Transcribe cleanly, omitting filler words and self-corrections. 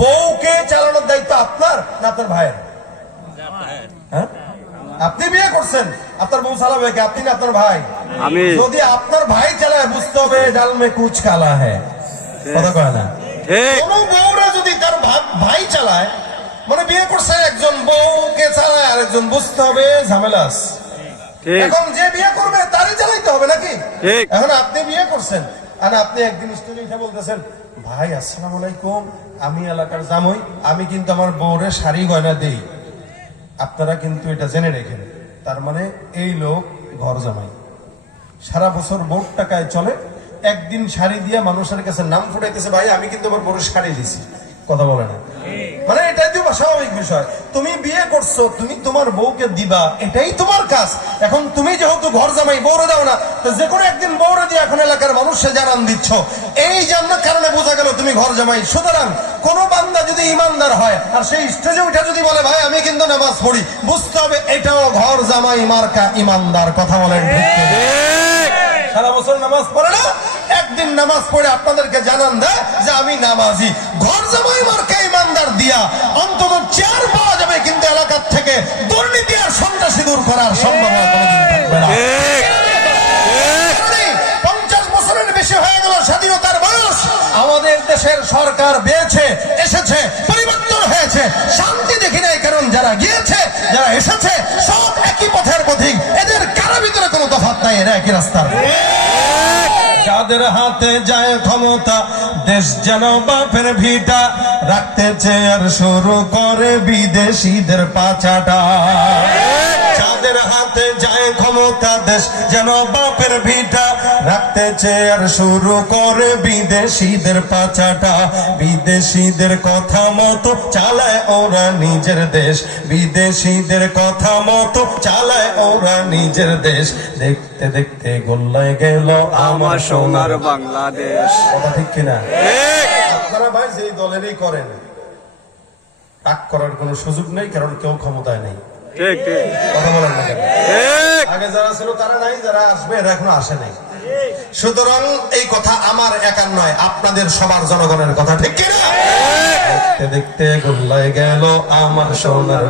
বউকে চালানোর দায়িত্ব আপনার না আপনার ভাইয়ের? হ্যাঁ, আপনি বিয়ে করছেন, আপনার বউ চালাবে কি আপনি না আপনার ভাই? আমি। যদি আপনার ভাই চালায় বুঝতে হবে ডাল মে কুচ কালা হ্যাঁ, কথা কয় না। কোন বউরা যদি তার ভাই চালায়, মানে বিয়ে করছে একজন বউকে চালায় আর একজন, বুঝতে হবে ঝামেলা আছে। এখন যে বিয়ে করবে তারই চালাইতে হবে নাকি? এখন আপনি বিয়ে করছেন আর আপনি একদিন স্টেজে উঠে বলতেছেন, ভাই আসসালামু আলাইকুম, আমি এলাকার জামাই, আমি কিন্তু আমার বউরে শাড়ি গয়না দেই, আপনারা কিন্তু এটা জেনে রেখেন। তার মানে এই লোক ঘর জামাই, সারা বছর বউর টাকায় চলে, একদিন শাড়ি দিয়া মানুষের কাছে নাম ফুটাইতেছে, ভাই আমি কিন্তু আমার বউর শাড়ি দিছি, কথা বলে না। মানে এটাই তো স্বাভাবিক বিষয়। তুমি বিয়ে করছো, তুমি তোমার বউকে দিবা, এটাই তোমার কাজ। এখন তুমি যেহেতু ঘর জামাই, বউরে দাও না, তো যে কোনো একদিন বউরে দিয়ে এখন এলাকার মানুষে জানান দিচ্ছ, এই জানার কারণে বোঝা গেল তুমি ঘর জামাই। সুতরাং কোন বান্দা যদি ইমানদার হয় আর সেই স্টেজে উঠে যদি বলে ভাই আমি কিন্তু নামাজ পড়ি, বুঝতে হবে এটাও ঘর জামাই মার্কা ইমানদার, কথা বলেন ঠিক? সারা বছর নামাজ পড়ে না, একদিন নামাজ পড়ে আপনাদেরকে জানান দেয় যে আমি নামাজি, ঘর জামাই মার্কা ইমানদার দিয়া অন্তত চেয়ার পাওয়া যাবে, কিন্তু এলাকার থেকে দুর্নীতি আর সন্ত্রাসী দূর করার সম্ভাবনা কোনোদিন থাকবে না। 50 বছরের বেশি হয়ে গেল স্বাধীনতার বয়স, আমাদের দেশের সরকার বেঁচে এসেছে, পরিবর্তন হয়েছে, শান্তি দেখি নাই। কারণ যারা গিয়েছে যারা এসেছে সব একই পথের পথিক, এদের কারো ভিতরে কোনো তফাৎ নাই, এরা একই রাস্তার। যাদের হাতে যায় ক্ষমতা, দেশ যেন বাপের ভিটা, রাখতে চেয়ার শুরু করে বিদেশিদের পাচাটা। যাদের হাতে যায় ক্ষমতা, দেশ যেন বাপের ভিটা, রাখতে চেয়ার শুরু করে বিদেশিদের পাচাটা। বিদেশিদের কথা মতো চালায় ওরা নিজের দেশ, বিদেশিদের কথা মতো চালায় ওরা নিজের দেশ। দেখতে দেখতে গোল্লায় গেল আমার সোনার বাংলাদেশ, কথা ঠিক কিনা? আপনারা ভাই যেই দলেরই করেন, রাগ করার কোনো সুযোগ নেই, কারণ কেউ ক্ষমতায় নেই। কথা বলেন না কেন? আগে যারা ছিল তারা নাই, যারা আসবে এরা এখনো আসে নাই। সুতরাং এই কথা আমার একার নয়, আপনাদের সবার জনগণের কথা, ঠিক কিনা? দেখতে দেখতে গোল্লায় গেল আমার সোনার